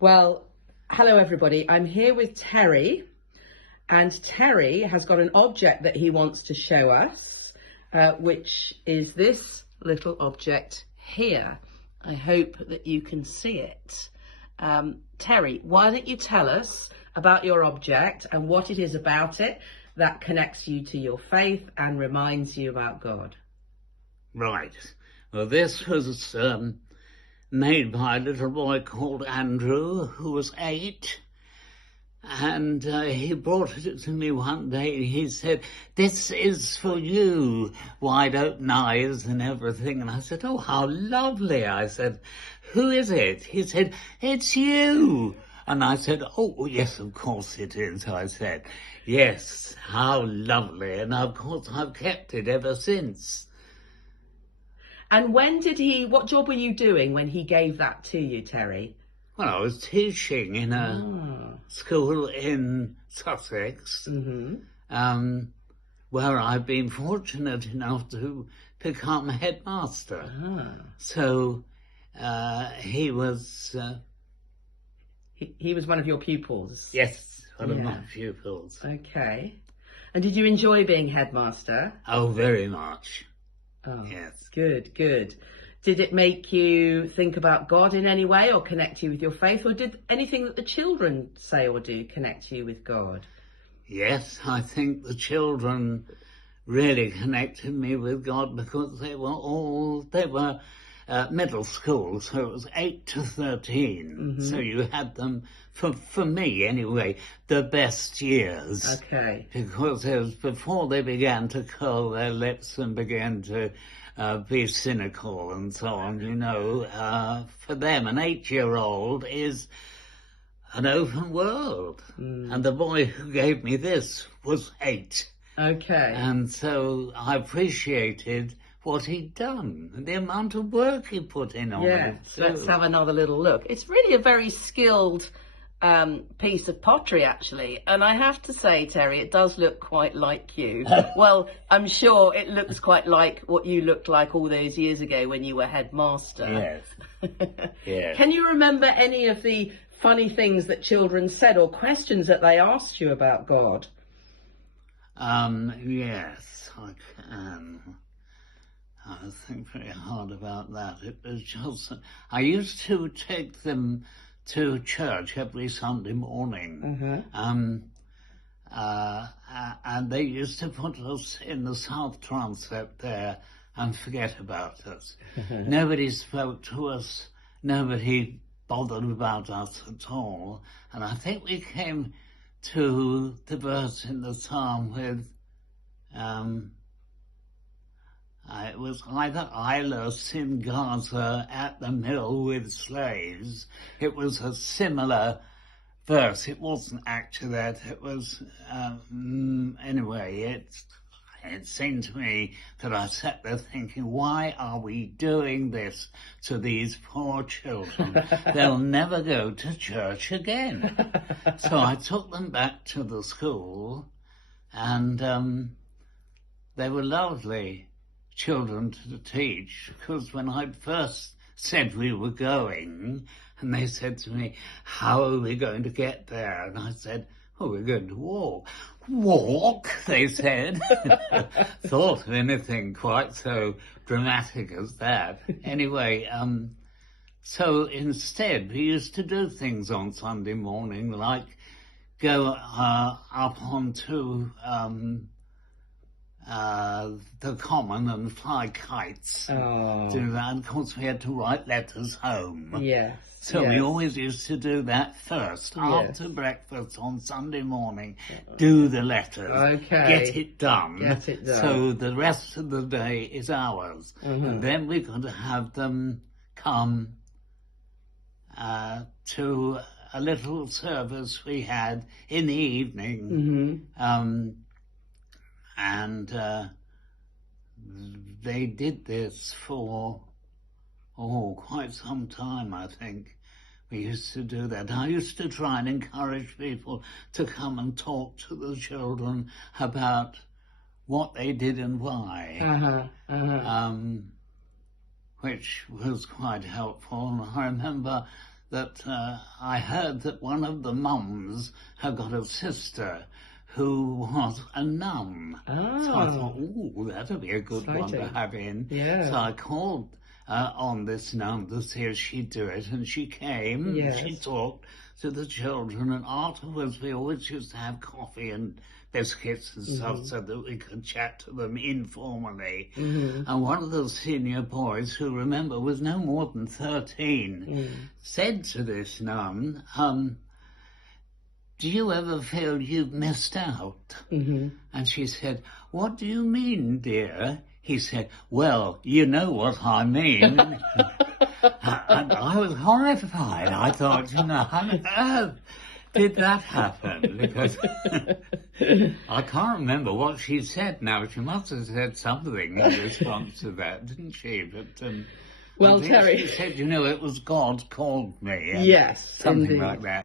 Well, hello everybody. I'm here with Terry, and Terry has got an object that he wants to show us, which is this little object here. I hope that you can see it. Terry, why don't you tell us about your object and what it is about it that connects you to your faith and reminds you about God? Right. Well, this was made by a little boy called Andrew, who was 8. And he brought it to me one day and he said, "This is for you, wide open eyes and everything." And I said, "Oh, how lovely." I said, "Who is it?" He said, "It's you." And I said, "Oh, yes, of course it is." I said, "Yes, how lovely." And of course I've kept it ever since. And what job were you doing when he gave that to you, Terry? Well, I was teaching in a school in Sussex, where I've been fortunate enough to become headmaster. So he was... He was one of your pupils? Yes, one of my pupils. Okay. And did you enjoy being headmaster? Oh, very much. Oh, yes. Good, good. Did it make you think about God in any way or connect you with your faith? Or did anything that the children say or do connect you with God? Yes, I think the children really connected me with God because they were middle school, so it was 8 to 13. So you had them, for me anyway, the best years. Okay. Because it was before they began to curl their lips and began to be cynical and so on, you know. For them, an 8-year-old is an open world. And the boy who gave me this was 8. Okay. And so I appreciated what he'd done and the amount of work he put in on it. So let's have another little look. It's really a very skilled piece of pottery, actually. And I have to say, Terry, it does look quite like you. Well, I'm sure it looks quite like what you looked like all those years ago when you were headmaster. Yes. Yes. Can you remember any of the funny things that children said or questions that they asked you about God? Yes, I can. I think very hard about that. It was just, I used to take them to church every Sunday morning. And they used to put us in the south transept there and forget about us. Nobody spoke to us. Nobody bothered about us at all. And I think we came to the verse in the psalm with, it was either Ilas in Gaza at the mill with slaves. It was a similar verse. It wasn't actually that. It was, anyway, it seemed to me that I sat there thinking, why are we doing this to these poor children? They'll never go to church again. So I took them back to the school, and they were lovely children to teach, because when I first said we were going, and they said to me, "How are we going to get there?" And I said, "Oh, we're going to walk." "Walk?" they said. Thought of anything quite so dramatic as that. Anyway, so instead we used to do things on Sunday morning, like go up onto the common and fly kites. Do that. Of course, we had to write letters home. Yes. So we always used to do that first, after breakfast on Sunday morning. Do the letters. Okay. Get it done. Get it done. So the rest of the day is ours. And then we're going to have them come to a little service we had in the evening. And they did this for, quite some time, I think. We used to do that. I used to try and encourage people to come and talk to the children about what they did and why, which was quite helpful. And I remember that I heard that one of the mums had got a sister who was a nun. So I thought, ooh, that'd be a good one to Exciting. have in. Yeah. So I called on this nun to see if she'd do it, and she came. Yes. She talked to the children, and afterwards we always used to have coffee and biscuits and stuff so that we could chat to them informally. And one of the senior boys, who remember was no more than 13, said to this nun, do you ever feel you've missed out? And she said, what do you mean, dear? He said, well, you know what I mean. And I was horrified. I thought, how on earth did that happen? Because I can't remember what she said now. She must have said something in response to that, didn't she? But well, I think Terry, she said, it was God called me. yes, Something indeed. like that.